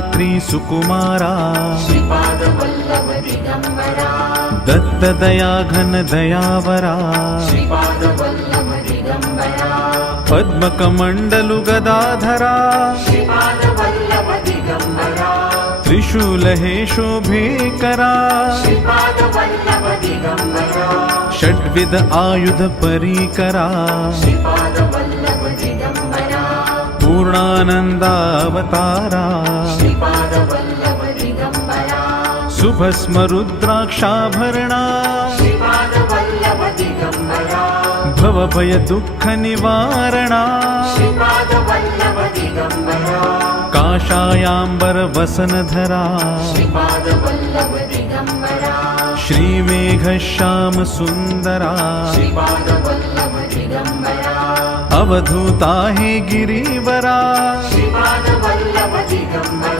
गात्री सुकुमारा श्रीपादवल्लभ दिगंबरा दत्तदया घन दयावरा श्रीपादवल्लभ दिगंबरा पद्मकमण्डलु गदाधरा श्रीपादवल्लभ दिगंबरा त्रिशूलहे शोभेकरा श्रीपादवल्लभ दिगंबरा षड्विध आयुध परीकरा श्रीपादवल्लभ दिगंबरा पूर्णानन्दावतारा श्रीपादवल्लभ दिगंबरा सुभस्म रुद्राक्षाभरणा श्रीपादवल्लभ दिगंबरा भवभय दुःख निवारणा श्रीपादवल्लभ दिगंबरा काषायाम्बर वसनधरा श्रीपादवल्लभ दिगंबरा श्रीमेघश्याम सुन्दरा श्रीपादवल्लभ दिगंबरा अवधूता हे गिरिवरा श्रीपादवल्लभ दिगंबरा।